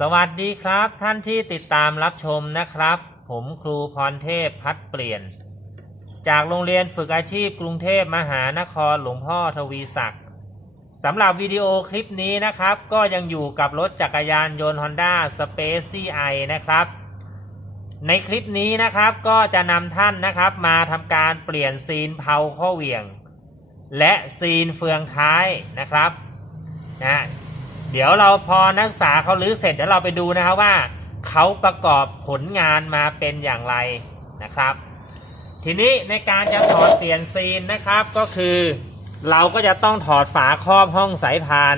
สวัสดีครับท่านที่ติดตามรับชมนะครับ ผมครูพรเทพพัดเปลี่ยน จากโรงเรียนฝึกอาชีพกรุงเทพมหานครหลวงพ่อทวีศักดิ์สำหรับวิดีโอคลิปนี้นะครับ ก็ยังอยู่กับรถจักรยานยนต์ Honda Space CI นะครับ ในคลิปนี้นะครับก็จะนำท่านนะครับมาทำการเปลี่ยนซีนเพาข้อเหวี่ยง และซีนเฟืองท้ายนะครับนะ เดี๋ยวเราพอนักศึกษาเขาลื้อเสร็จเดี๋ยวเราไปดูนะครับว่าเขาประกอบผลงานมาเป็นอย่างไรนะครับ ทีนี้ในการจะถอดเปลี่ยนซีนนะครับก็คือ เราก็จะต้องถอดฝาครอบห้องสายพาน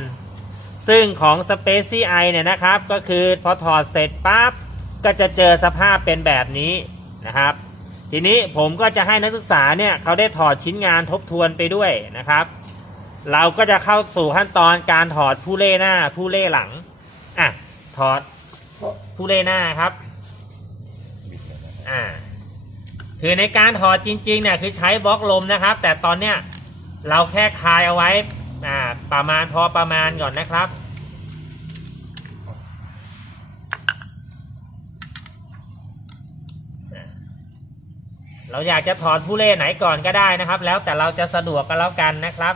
ซึ่งของ Space i เนี่ยนะครับ ก็คือพอถอดเสร็จปั๊บก็จะเจอสภาพเป็นแบบนี้นะครับ ทีนี้ผมก็จะให้นักศึกษาเนี่ยเขาได้ถอดชิ้นงานทบทวนไปด้วยนะครับ เราก็จะเข้าสู่ขั้นตอนการถอดผู้เล่หน้า ผู้เล่หลัง อะ ถอดผู้เล่หน้าครับ อ่า คือในการถอดจริงๆเนี่ยคือใช้บล็อกลมนะครับ แต่ตอนเนี้ยเราแค่คลายเอาไว้ อ่า ประมาณพอประมาณก่อนนะครับเราอยากจะถอดผู้เล่ไหนก่อนก็ได้นะครับ แล้วแต่เราจะสะดวกกันแล้วกันนะครับ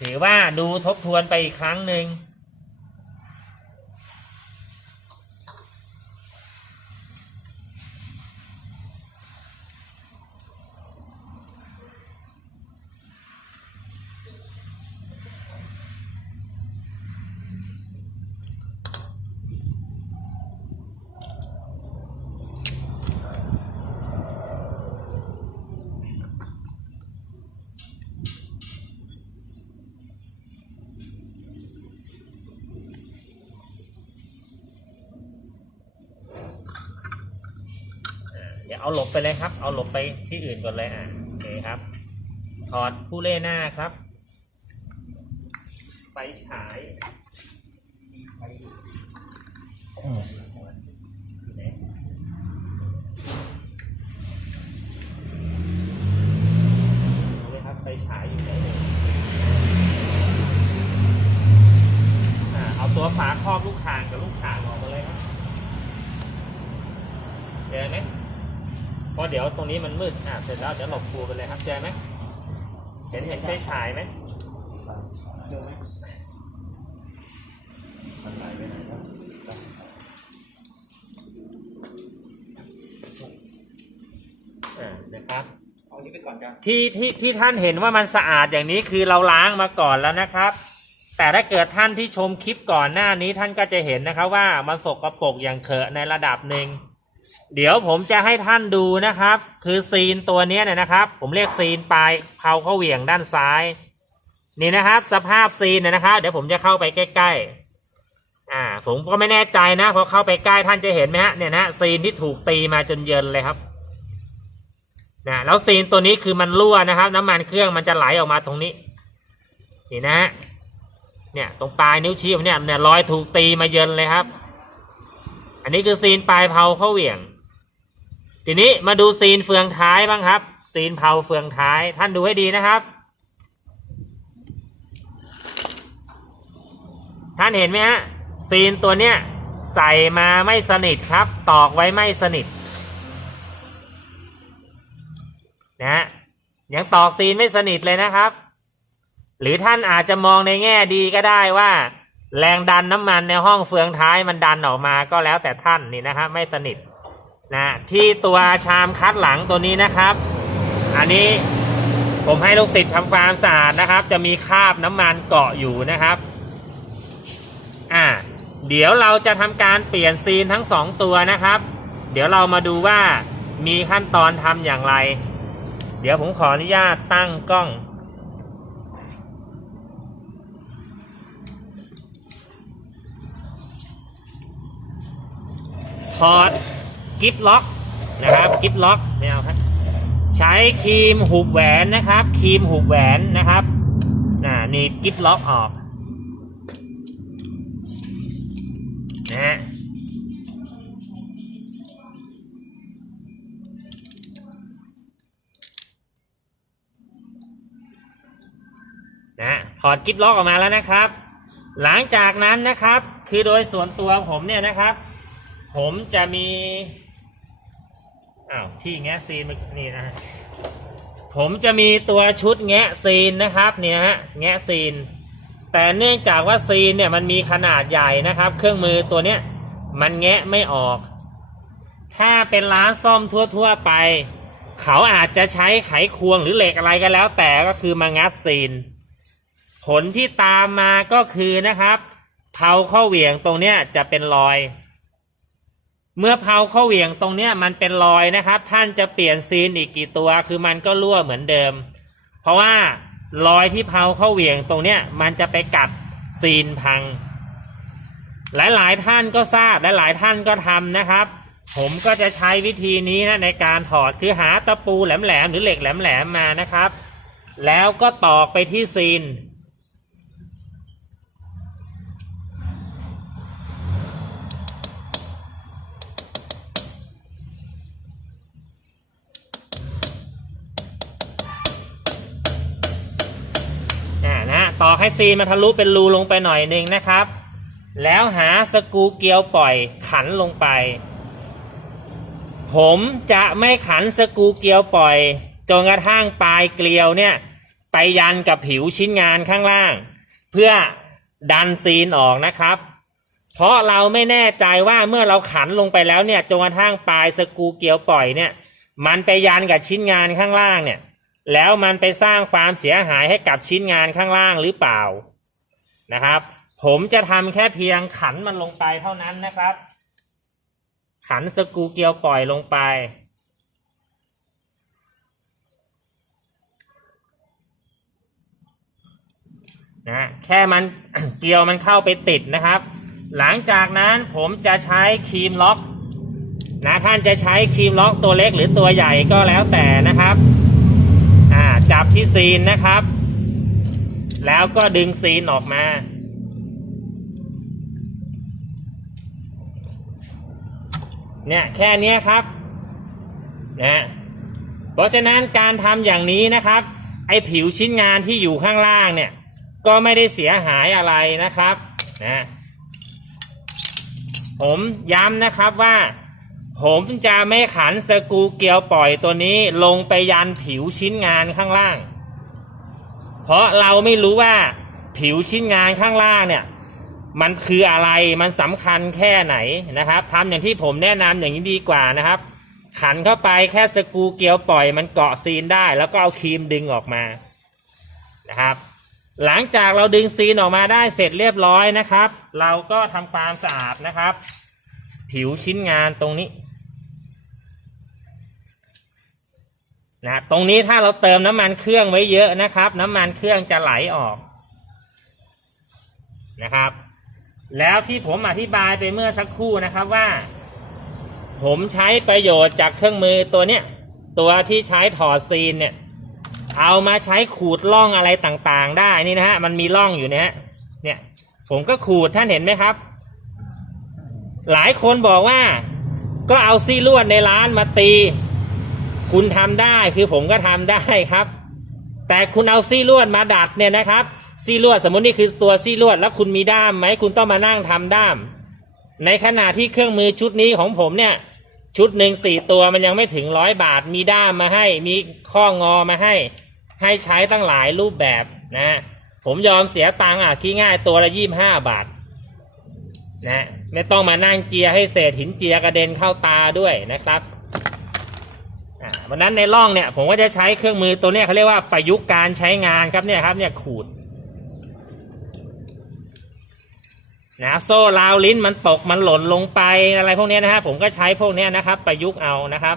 ถือว่าดูทบทวนไปอีกครั้งหนึ่ง เลบไปเลยครับ เอาหลบไปที่อื่นก่อนเลยอะโอเคครับ ถอดผู้เล่หน้าครับ ไฟฉายอยู่ เพราะเดี๋ยวตรงนี้มันมืด อะเสร็จแล้วเดี๋ยวหลบครูไปเลยครับเจอไหมเห็นเห็นไฟฉายไหมเจอไหมมันหายไปไหนครับอ่านะครับเอาอันนี้ไปก่อนจ้ะที่ที่ที่ท่านเห็นว่ามันสะอาดอย่างนี้คือเราล้างมาก่อนแล้วนะครับ แต่ถ้าเกิดท่านที่ชมคลิปก่อนหน้านี้ท่านก็จะเห็นนะครับว่ามันสกรปรกอย่างเขอะในระดับหนึ่ง เดี๋ยวผมจะให้ท่านดูนะครับ คือซีนตัวนี้เนี่ยนะครับ ผมเรียกซีนปลายเผาเข้าเหวี่ยงด้านซ้าย นี่นะครับ สภาพซีนเนยนะครับ เดี๋ยวผมจะเข้าไปใกล้ๆอ่า ผมก็ไม่แน่ใจนะพอเข้าไปใกล้ท่านจะเห็นไหมฮะเนี่ยนะซีนที่ถูกตีมาจนเยินเลยครับนะแล้วซีนตัวนี้คือมันรั่วนะครับ น้ำมันเครื่องมันจะไหลออกมาตรงนี้นี่นะฮะเนี่ยตรงปลายนิ้วชี้ผมเนี่ยเนี่ยรอยถูกตีมาเยินเลยครับ อันนี้คือซีนปลายเผาเข้าเหวี่ยง ทีนี้มาดูซีนเฟืองท้ายบ้างครับ ซีนเผาเฟืองท้าย ท่านดูให้ดีนะครับ ท่านเห็นไหมฮะ ซีนตัวเนี้ยใส่มาไม่สนิทครับ ตอกไว้ไม่สนิทนะฮะยังตอกซีนไม่สนิทเลยนะครับ หรือท่านอาจจะมองในแง่ดีก็ได้ว่า แรงดันน้ำมันในห้องเฟืองท้ายมันดันออกมาก็แล้วแต่ท่านนี่นะครับไม่สนิทนะที่ตัวชามคัดหลังตัวนี้นะครับ อันนี้ผมให้ลูกศิษย์ทำความสะอาดนะครับ จะมีคราบน้ำมันเกาะอยู่นะครับอ่าเดี๋ยวเราจะทำการเปลี่ยนซีนทั้งสองตัวนะครับ เดี๋ยวเรามาดูว่ามีขั้นตอนทำอย่างไร เดี๋ยวผมขออนุญาตตั้งกล้อง ถอดกิฟล็อกนะครับกิฟล็อกไม่เอาครับ ใช้ครีมหูบแหวนนะครับครีมหูบแหวนนะครับอ่านี่กิฟล็อกออกนะนะถอดกิ๊บล็อกออกมาแล้วนะครับ หลังจากนั้นนะครับคือโดยส่วนตัวผมเนี่ยนะครับ ผมจะมี อ้าว ที่แงะซีนนี่นะฮะผมจะมีตัวชุดแงะซีนนะครับเนี่ยฮะแงะซีน แต่เนื่องจากว่าซีนเนี่ยมันมีขนาดใหญ่นะครับ เครื่องมือตัวเนี้ยมันแงะไม่ออก ถ้าเป็นร้านซ่อมทั่ว ๆ ไป เขาอาจจะใช้ไขควงหรือเหล็กอะไรก็แล้ว แต่ก็คือมางัดซีน ผลที่ตามมาก็คือนะครับเผาเข้าเหวี่ยงตรงเนี้ยจะเป็นรอย เมื่อเผาเข้าเหวี่ยงตรงเนี้ยมันเป็นรอยนะครับ ท่านจะเปลี่ยนซีนอีกกี่ตัวคือมันก็รั่วเหมือนเดิม เพราะว่ารอยที่เผาเข้าเหวี่ยงตรงเนี้ยมันจะไปกัดซีนพัง หลายๆท่านก็ทราบและหลายท่านก็ทำนะครับ ผมก็จะใช้วิธีนี้นะในการถอดคือหาตะปูแหลมๆหรือเหล็กแหลมๆมานะครับ แล้วก็ตอกไปที่ซีน ต่อให้ซีนมันทะลุเป็นรูลงไปหน่อยหนึ่งนะครับ แล้วหาสกูเกลียวปล่อยขันลงไป ผมจะไม่ขันสกูเกลียวปล่อยจนกระทั่งปลายเกลียวเนี่ย ไปยันกับผิวชิ้นงานข้างล่าง เพื่อดันซีนออกนะครับ เพราะเราไม่แน่ใจว่าเมื่อเราขันลงไปแล้วเนี่ยจนกระทั่งปลายสกูเกลียวปล่อยเนี่ย มันไปยันกับชิ้นงานข้างล่างเนี่ย แล้วมันไปสร้างความเสียหายให้กับชิ้นงานข้างล่างหรือเปล่านะครับ ผมจะทำแค่เพียงขันมันลงไปเท่านั้นนะครับ ขันสกรูเกลียวปล่อยลงไป นะแค่มันเกลียวมันเข้าไปติดนะครับ หลังจากนั้นผมจะใช้ครีมล็อกนะท่านจะใช้ครีมล็อกตัวเล็กหรือตัวใหญ่ก็แล้วแต่นะครับ จับที่ซีนนะครับ แล้วก็ดึงซีนออกมา เนี่ยแค่นี้ครับนะเพราะฉะนั้นการทำอย่างนี้นะครับ ไอ้ผิวชิ้นงานที่อยู่ข้างล่างเนี่ย ก็ไม่ได้เสียหายอะไรนะครับนะผมย้ำนะครับว่า ผมจะไม่ขันสกูเกลียวปล่อยตัวนี้ลงไปยันผิวชิ้นงานข้างล่าง เพราะเราไม่รู้ว่าผิวชิ้นงานข้างล่างเนี่ย มันคืออะไรมันสำคัญแค่ไหนนะครับทำอย่างที่ผมแนะนำอย่างนี้ดีกว่านะครับ ขันเข้าไปแค่สกูเกลียวปล่อยมันเกาะซีนได้ แล้วก็เอาครีมดึงออกมานะครับ หลังจากเราดึงซีนออกมาได้เสร็จเรียบร้อยนะครับ เราก็ทำความสะอาดนะครับ ผิวชิ้นงานตรงนี้ นะตรงนี้ถ้าเราเติมน้ำมันเครื่องไว้เยอะนะครับ น้ำมันเครื่องจะไหลออกนะครับ แล้วที่ผมอธิบายไปเมื่อสักครู่นะครับว่า ผมใช้ประโยชน์จากเครื่องมือตัวเนี้ยตัวที่ใช้ถอดซีนเนี่ย เอามาใช้ขูดล่องอะไรต่างๆ ได้นี่นะฮะมันมีล่องอยู่เนี่ยเนี่ย ผมก็ขูดท่านเห็นไหมครับ หลายคนบอกว่า ก็เอาซี่ลวดในร้านมาตี คุณทำได้คือผมก็ทำได้ครับ แต่คุณเอาซี่ลวดมาดัดเนี่ยนะครับ ซี่ลวดสมมตินี่คือตัวซี่ลวดแล้วคุณมีด้ามไหมคุณต้องมานั่งทำด้าม ในขณะที่เครื่องมือชุดนี้ของผมเนี่ย ชุดหนึ่งสี่ตัวมันยังไม่ถึงร้อยบาท มีด้ามมาให้ มีข้องอมาให้ ให้ใช้ตั้งหลายรูปแบบนะ ผมยอมเสียตังค์อะขี้ง่ายตัวละยี่บห้าบาทนะไม่ต้องมานั่งเจียให้เศษหินเจียกระเด็นเข้าตาด้วยนะครับ วันนั้นในร่องเนี่ยผมก็จะใช้เครื่องมือตัวเนี้ยเขาเรียกว่าประยุกต์การใช้งานครับเนี่ยครับเนี่ยขูดนะโซ่ราวลิ้นมันตกมันหล่นลงไปอะไรพวกนี้นะฮะผมก็ใช้พวกนี้นะครับ ประยุกต์เอานะครับ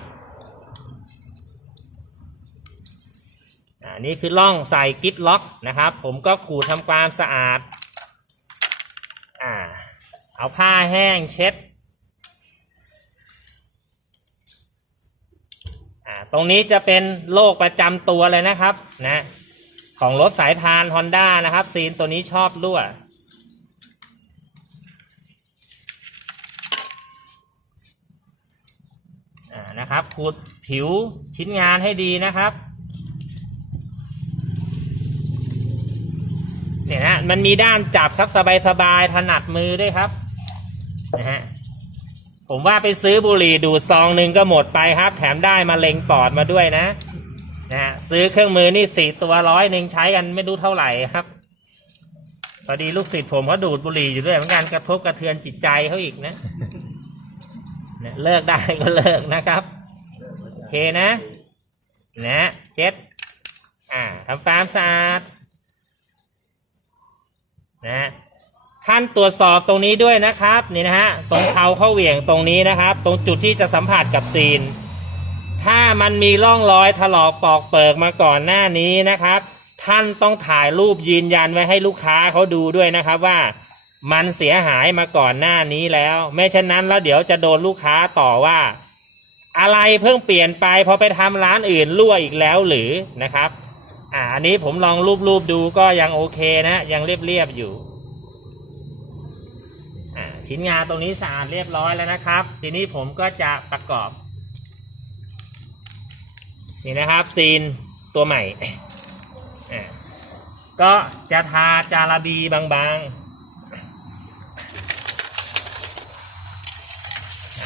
อ่านี่คือล่องใส่กิ๊บล็อกนะครับ ผมก็ขูดทำความสะอาดอ่าเอาผ้าแห้งเช็ด ตรงนี้จะเป็นโรคประจำตัวเลยนะครับนะของรถสายพาน Honda นะครับ ซีนตัวนี้ชอบรั่วอ่านะครับขูดผิวชิ้นงานให้ดีนะครับเนี่ยนะมันมีด้ามจับครับสบายๆถนัดมือด้วยครับนะฮะ ผมว่าไปซื้อบุหรี่ดูซองหนึ่งก็หมดไปครับ แถมได้มาเล็งปอดมาด้วยนะนะฮะซื้อเครื่องมือนี่สี่ตัวร้อยหนึ่งใช้กันไม่รู้เท่าไหร่ครับพอดีลูกศิษย์ผมเขาดูดบุหรี่อยู่ด้วยเหมือนกันกระทบกระเทือนจิตใจเขาอีกนะเนี่ยเลิกได้ก็เลิกนะครับโอเคนะนะเจ็ดอ่าทำฟาร์มสะอาดนะ ท่านตรวจสอบตรงนี้ด้วยนะครับนี่นะฮะตรงเขาเข้าเหวี่ยงตรงนี้นะครับ ตรงจุดที่จะสัมผัสกับซีน ถ้ามันมีร่องรอยถลอกปอกเปิกมาก่อนหน้านี้นะครับ ท่านต้องถ่ายรูปยืนยันไว้ให้ลูกค้าเขาดูด้วยนะครับว่ามันเสียหายมาก่อนหน้านี้แล้ว ไม่เช่นนั้นแล้วเดี๋ยวจะโดนลูกค้าต่อว่า อะไรเพิ่งเปลี่ยนไปพอไปทำร้านอื่นรั่วอีกแล้วหรือนะครับ อ่าอันนี้ผมลองรูปๆดูก็ยังโอเคนะ ยังเรียบๆอยู่ ชิ้นงานตรงนี้สะอาดเรียบร้อยแล้วนะครับ ทีนี้ผมก็จะประกอบ นี่นะครับซีนตัวใหม่ ก็จะทาจาระบีบางๆ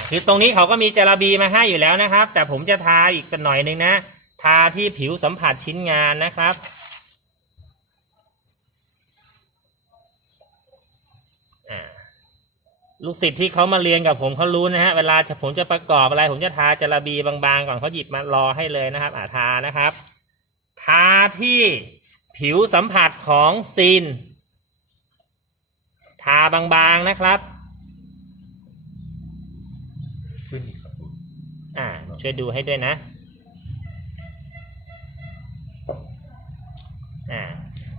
คือตรงนี้เขาก็มีจาระบีมาให้อยู่แล้วนะครับ แต่ผมจะทาอีกเป็นหน่อยนึงนะ ทาที่ผิวสัมผัสชิ้นงานนะครับอ่า ลูกศิษย์ที่เขามาเรียนกับผมเขารู้นะฮะเวลาผมจะประกอบอะไร ผมจะทาจาระบีบางๆก่อนเขาหยิบมารอให้เลยนะครับอ่าทานะครับ ทาที่ผิวสัมผัสของซีน ทาบางๆนะครับขึ้นอีกครับอ่าช่วยดูให้ด้วยนะ อ่า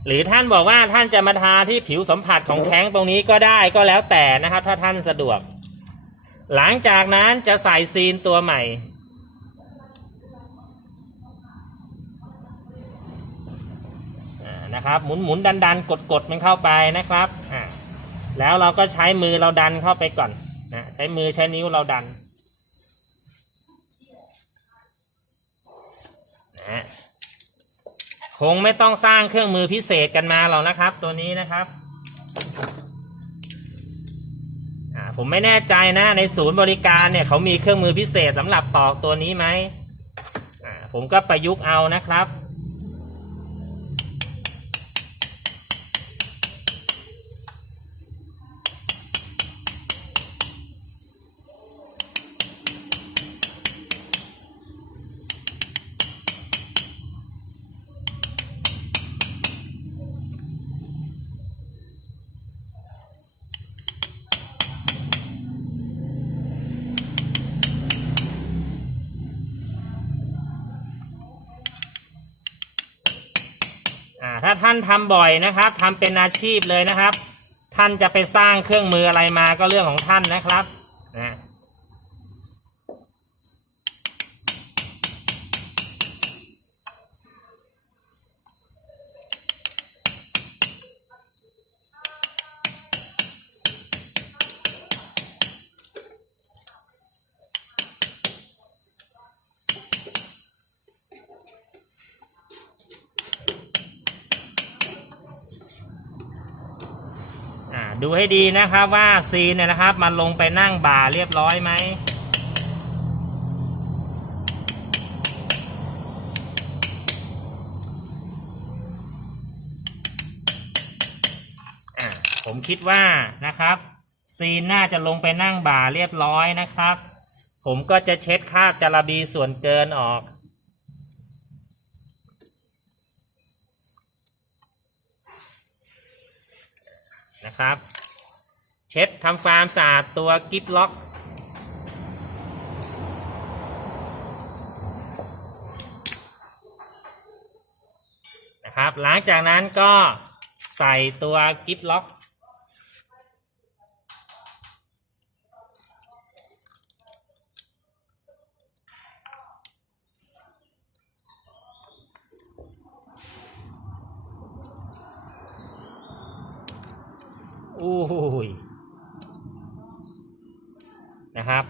หรือท่านบอกว่าท่านจะมาทาที่ผิวสัมผัสของแข้งตรงนี้ก็ได้ก็แล้วแต่นะครับ ถ้าท่านสะดวก หลังจากนั้นจะใส่ซีนตัวใหม่ นะครับหมุนหมุนดันดันกดกดมันเข้าไปนะครับอ่าแล้วเราก็ใช้มือเราดันเข้าไปก่อนนะใช้มือใช้นิ้วเราดันนะ คงไม่ต้องสร้างเครื่องมือพิเศษกันมาหรอกนะครับ ตัวนี้นะครับผมไม่แน่ใจนะ ในศูนย์บริการเนี่ยเขามีเครื่องมือพิเศษสำหรับตอกตัวนี้ไหมผมก็ประยุกต์เอานะครับ ท่านทำบ่อยนะครับทำเป็นอาชีพเลยนะครับ ท่านจะไปสร้างเครื่องมืออะไรมาก็เรื่องของท่านนะครับ ดูให้ดีนะครับว่าซีนเนี่ยนะครับ มันลงไปนั่งบ่าเรียบร้อยไหมอ่าผมคิดว่านะครับ ซีนน่าจะลงไปนั่งบ่าเรียบร้อยนะครับ ผมก็จะเช็ดคราบจาระบีส่วนเกินออก นะครับ เช็ดทำความสะอาดตัวกิ๊บล็อก นะครับ หลังจากนั้นก็ใส่ตัวกิ๊บล็อก อู้ยนะครับ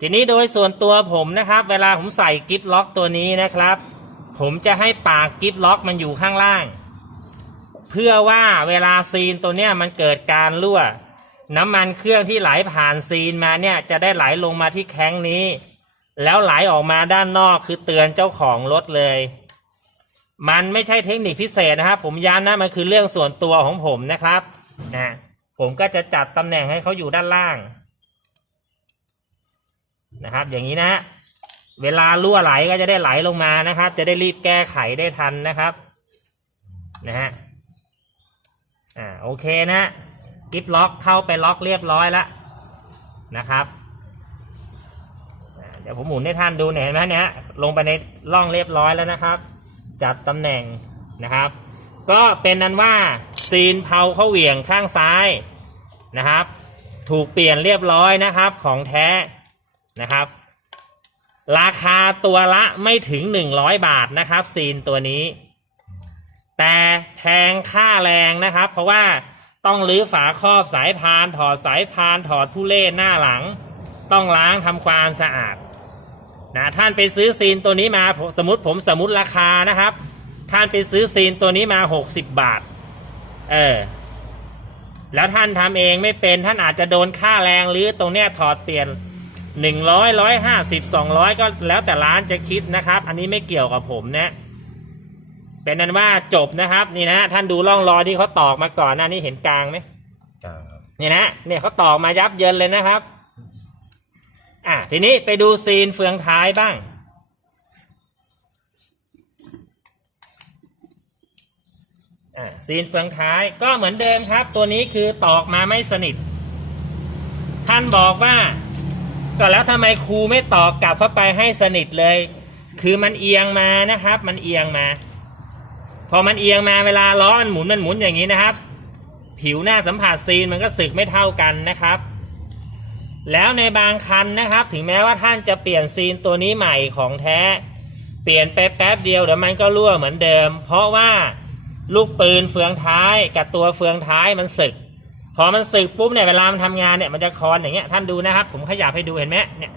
ทีนี้โดยส่วนตัวผมนะครับ เวลาผมใส่กิฟล็อกตัวนี้นะครับ ผมจะให้ปากกิฟล็อกมันอยู่ข้างล่าง เพื่อว่าเวลาซีนตัวเนี้ยมันเกิดการรั่ว น้ำมันเครื่องที่ไหลผ่านซีนมาเนี่ยจะได้ไหลลงมาที่แข้งนี้ แล้วไหลออกมาด้านนอกคือเตือนเจ้าของรถเลยมันไม่ใช่เทคนิคพิเศษนะครับ ผมย้ำนะมันคือเรื่องส่วนตัวของผมนะครับนะ ผมก็จะจัดตำแหน่งให้เขาอยู่ด้านล่างนะครับ อย่างนี้นะเวลารั่วไหลก็จะได้ไหลลงมานะครับ จะได้รีบแก้ไขได้ทันนะครับนะฮะอ่าโอเคนะกิฟล็อกเข้าไปล็อกเรียบร้อยแล้วนะครับเดี๋ยวผมหมุนให้ท่านดูเนี่ยเห็นไหมเนี่ยลงไปในร่องเรียบร้อยแล้วนะครับ จัดตำแหน่งนะครับ ก็เป็นนั้นว่าซีนเผาเข้าเหวี่ยงข้างซ้าย นะครับ ถูกเปลี่ยนเรียบร้อยนะครับของแท้นะครับ ราคาตัวละไม่ถึง 100 บาทนะครับ ซีนตัวนี้ แต่แพงค่าแรงนะครับ เพราะว่าต้องรื้อฝาครอบสายพาน ถอดสายพาน ถอดผู้เล่นหน้าหลัง ต้องล้างทำความสะอาดนะท่านไปซื้อซีนตัวนี้มาผมสมมติผมสมมติราคานะครับ ท่านไปซื้อซีนตัวนี้มาหกสิบบาท เออ แล้วท่านทำเองไม่เป็นท่านอาจจะโดนค่าแรงหรือตรงเนี้ยถอดเปลี่ยนหนึ่งร้อยร้อยห้าสิบสองร้อยก็แล้วแต่ร้านจะคิดนะครับ อันนี้ไม่เกี่ยวกับผมนะเป็นนั้นว่าจบนะครับ นี่นะท่านดูร่องรอยที่เขาตอกมาก่อนหน้านี้เห็นกลางไหมกลางครับเนี่ยนะเนี่ยเขาตอกมายับเยินเลยนะครับ อะทีนี้ไปดูซีนเฟืองท้ายบ้าง อะ ซีนเฟืองท้ายก็เหมือนเดิมครับ ตัวนี้คือตอกมาไม่สนิท ท่านบอกว่า ก็แล้วทำไมครูไม่ตอกกลับเข้าไปให้สนิทเลย คือมันเอียงมานะครับ มันเอียงมา พอมันเอียงมาเวลาล้อมันหมุนมันหมุนอย่างนี้นะครับ ผิวหน้าสัมผัสซีนมันก็สึกไม่เท่ากันนะครับแล้วในบางคันนะครับ ถึงแม้ว่าท่านจะเปลี่ยนซีนตัวนี้ใหม่ของแท้ เปลี่ยนไปแป๊บเดียวเดี๋ยวมันก็รั่วเหมือนเดิม เพราะว่า ลูกปืนเฟืองท้ายกับตัวเฟืองท้ายมันสึก พอมันสึกปุ๊บเนี่ยเวลามันทำงานเนี่ยมันจะคอนอย่างเงี้ยท่านดูนะครับ ผมขยับให้ดูเห็นไหมเนี่ย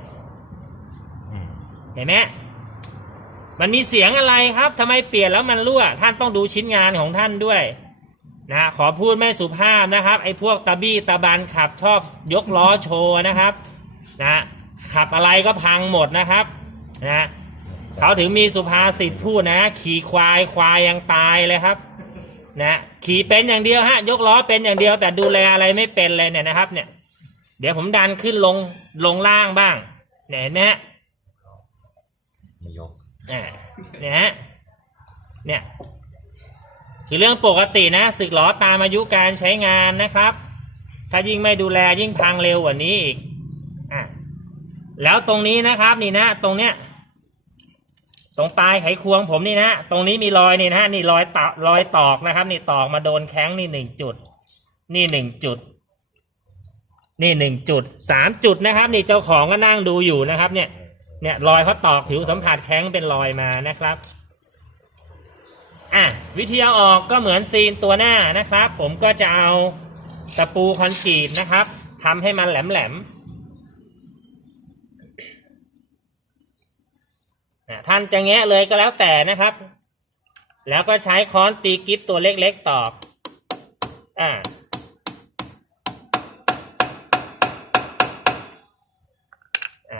เห็นไหมมันมีเสียงอะไรครับทำไมเปลี่ยนแล้วมันรั่ว ท่านต้องดูชิ้นงานของท่านด้วยนะขอพูดไม่สุภาพนะครับ ไอ้พวกตะบี้ตะบันขับชอบยกล้อโชว์นะครับนะขับอะไรก็พังหมดนะครับนะเขาถึงมีสุภาษิตพูดนะ ขี่ควายควายยังตายเลยครับ นะขี่เป็นอย่างเดียวฮะ ยกล้อเป็นอย่างเดียว แต่ดูแลอะไรไม่เป็นเลยเนี่ยนะครับ เนี่ย เดี๋ยวผมดันขึ้นลงลงล่างบ้างเนี่ยเห็นไหมฮะไม่ยกอ่าเนี่ยฮะเนี่ยคือเรื่องปกตินะสึกหลอตามอายุการใช้งานนะครับ ถ้ายิ่งไม่ดูแลยิ่งพังเร็วกว่านี้อีกอะแล้วตรงนี้นะครับ นี่นะ ตรงเนี้ย ตรงปลายไขควงผมนี่นะ ตรงนี้มีรอยนี่นะนี่รอยตอกรอยตอกนะครับ นี่ตอกมาโดนแข้งนี่หนึ่งจุด นี่หนึ่งจุด นี่หนึ่งจุดสามจุดนะครับ นี่เจ้าของก็นั่งดูอยู่นะครับ เนี่ย เนี่ยรอยเขาตอกผิวสัมผัสแข้งเป็นรอยมานะครับอะวิธีเอาออกก็เหมือนซีนตัวหน้านะครับ ผมก็จะเอาตะปูคอนกรีตนะครับทำให้มันแหลมแหลมๆอะ ท่านจะแงะเลยก็แล้วแต่นะครับ แล้วก็ใช้ค้อนตีกิฟตัวเล็กๆตอกอ่า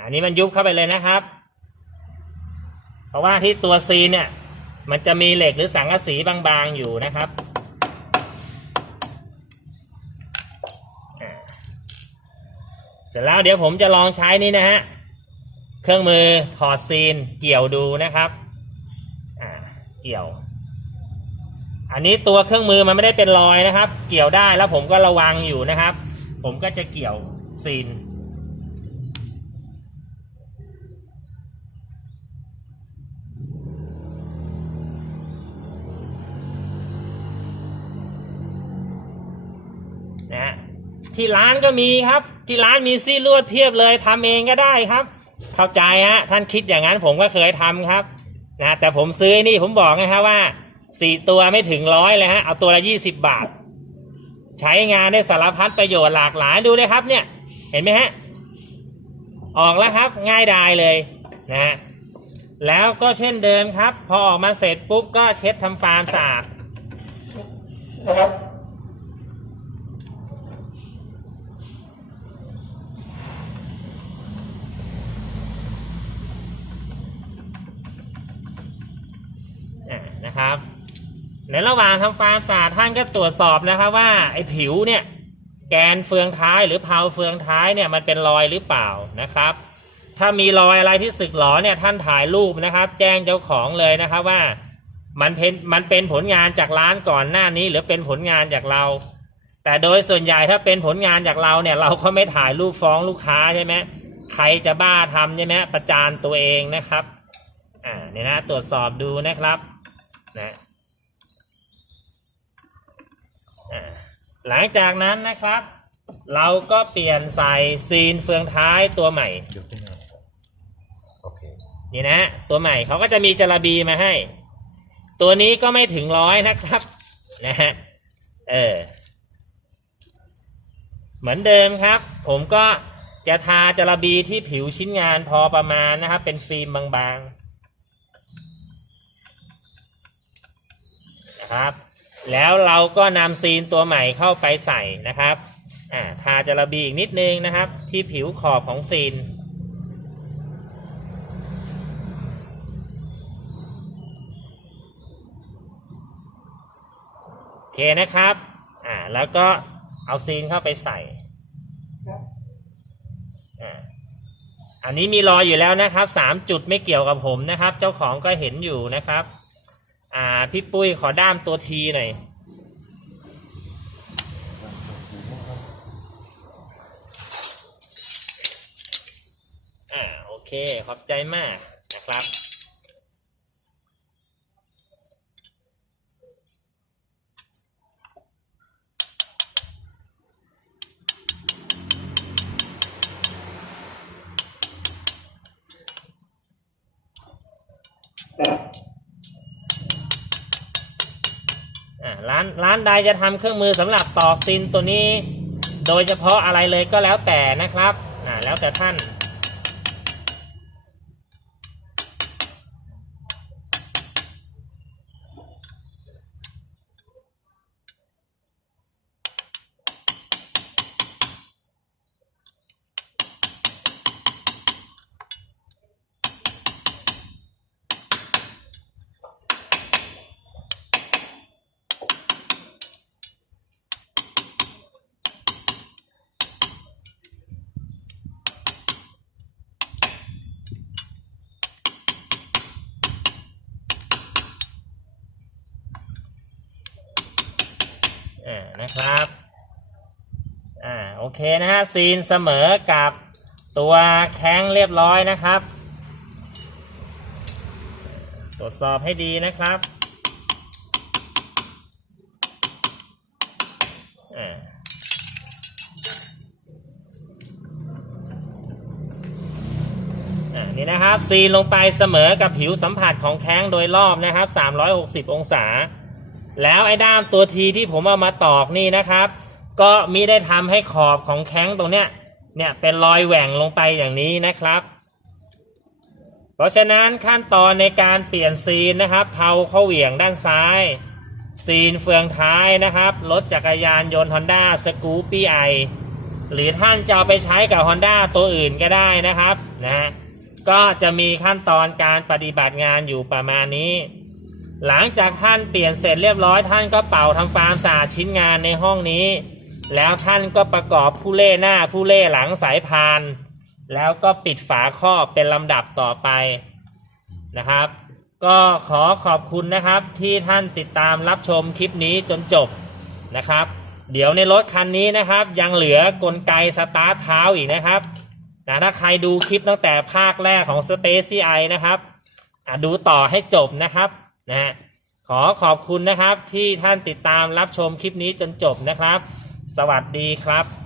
อันนี้มันยุบเข้าไปเลยนะครับ เพราะว่าที่ตัวซีเนี่ย มันจะมีเหล็กหรือสังกะสีบางๆอยู่นะครับเสร็จแล้วเดี๋ยวผมจะลองใช้นี่นะฮะ เครื่องมือถอดซีนเกี่ยวดูนะครับเกี่ยว อันนี้ตัวเครื่องมือมันไม่ได้เป็นรอยนะครับ เกี่ยวได้แล้วผมก็ระวังอยู่นะครับ ผมก็จะเกี่ยวซีนนะฮะที่ร้านก็มีครับ ที่ร้านมีซี่ลวดเพียบเลยทำเองก็ได้ครับ เข้าใจฮะท่านคิดอย่างนั้นผมก็เคยทำครับนะแต่ผมซื้อนี่ผมบอกนะครับว่าสี่ตัวไม่ถึงร้อยเลยฮะเอาตัวละยี่สิบบาท ใช้งานได้สารพัดประโยชน์หลากหลายดูเลยครับ เนี่ย เห็นไหมฮะออกแล้วครับง่ายดายเลยนะแล้วก็เช่นเดิมครับ พอออกมาเสร็จปุ๊บก็เช็ดทำความสะอาดอะ นะครับ ในระหว่างทำความสะอาดท่านก็ตรวจสอบนะครับว่าไอ้ผิวเนี่ยแกนเฟืองท้ายหรือเพลาเฟืองท้ายเนี่ยมันเป็นรอยหรือเปล่านะครับ ถ้ามีรอยอะไรที่สึกหรอเนี่ยท่านถ่ายรูปนะครับ แจ้งเจ้าของเลยนะครับว่ามันเป็นมันเป็นผลงานจากร้านก่อนหน้านี้ หรือเป็นผลงานจากเรา แต่โดยส่วนใหญ่ถ้าเป็นผลงานจากเราเนี่ย เราก็ไม่ถ่ายรูปฟ้องลูกค้าใช่ไหมใครจะบ้าทำใช่ไหมประจานตัวเองนะครับอ่าเนี่ยนะตรวจสอบดูนะครับ นะอ่าหลังจากนั้นนะครับ เราก็เปลี่ยนใส่ซีนเฟืองท้ายตัวใหม่ยกขึ้นมาโอเคนี่นะ ตัวใหม่เขาก็จะมีจระบีมาให้ ตัวนี้ก็ไม่ถึงร้อยนะครับนะฮะเออเหมือนเดิมครับ ผมก็จะทาจระบีที่ผิวชิ้นงานพอประมาณนะครับ เป็นฟิล์มบางๆ นะครับ แล้วเราก็นำซีนตัวใหม่เข้าไปใส่นะครับอ่าทาจระบีอีกนิดนึงนะครับ ที่ผิวขอบของซีนโอเคนะครับอ่าแล้วก็เอาซีนเข้าไปใส่อ่าอันนี้มีรอยอยู่แล้วนะครับสามจุดไม่เกี่ยวกับผมนะครับ เจ้าของก็เห็นอยู่นะครับ อ่าพี่ปุ้ยขอด้ามตัวทีหน่อยอ่าโอเคขอบใจมากนะครับ ร้านใดจะทำเครื่องมือสำหรับตอกซินตัวนี้ โดยเฉพาะอะไรเลยก็แล้วแต่นะครับอ่าแล้วแต่ท่าน โอเคนะฮะซีนเสมอกับตัวแข้งเรียบร้อยนะครับ ตรวจสอบให้ดีนะครับนี่นะครับซีนลงไปเสมอกับผิวสัมผัสของแข้งโดยรอบนะครับ 360 องศา แล้วไอ้ด้ามตัวทีที่ผมเอามาตอกนี่นะครับ ก็มิได้ทำให้ขอบของแข้งตรงเนี้ยเนี่ยเป็นรอยแหว่งลงไปอย่างนี้นะครับ เพราะฉะนั้นขั้นตอนในการเปลี่ยนซีนนะครับเผาเข้าเหวี่ยงด้านซ้าย ซีนเฟืองท้ายนะครับรถจักรยานยนต์ Honda s c o o p y i หรือท่านจะเอาไปใช้กับ Honda ตัวอื่นก็ได้นะครับนะฮะก็จะมีขั้นตอนการปฏิบัติงานอยู่ประมาณนี้ หลังจากท่านเปลี่ยนเสร็จเรียบร้อยท่านก็เป่าทำความสะอาดชิ้นงานในห้องนี้ แล้วท่านก็ประกอบผู้เล่หน้าผู้เล่หลังสายพาน แล้วก็ปิดฝาครอบเป็นลำดับต่อไปนะครับ ก็ขอขอบคุณนะครับที่ท่านติดตามรับชมคลิปนี้จนจบนะครับ เดี๋ยวในรถคันนี้นะครับ ยังเหลือกลไกสตาร์ทเท้าอีกนะครับนะถ้าใครดูคลิปตั้งแต่ภาคแรกของ Space CI นะครับดูต่อให้จบนะครับนะฮะขอขอบคุณนะครับที่ท่านติดตามรับชมคลิปนี้จนจบนะครับ สวัสดีครับ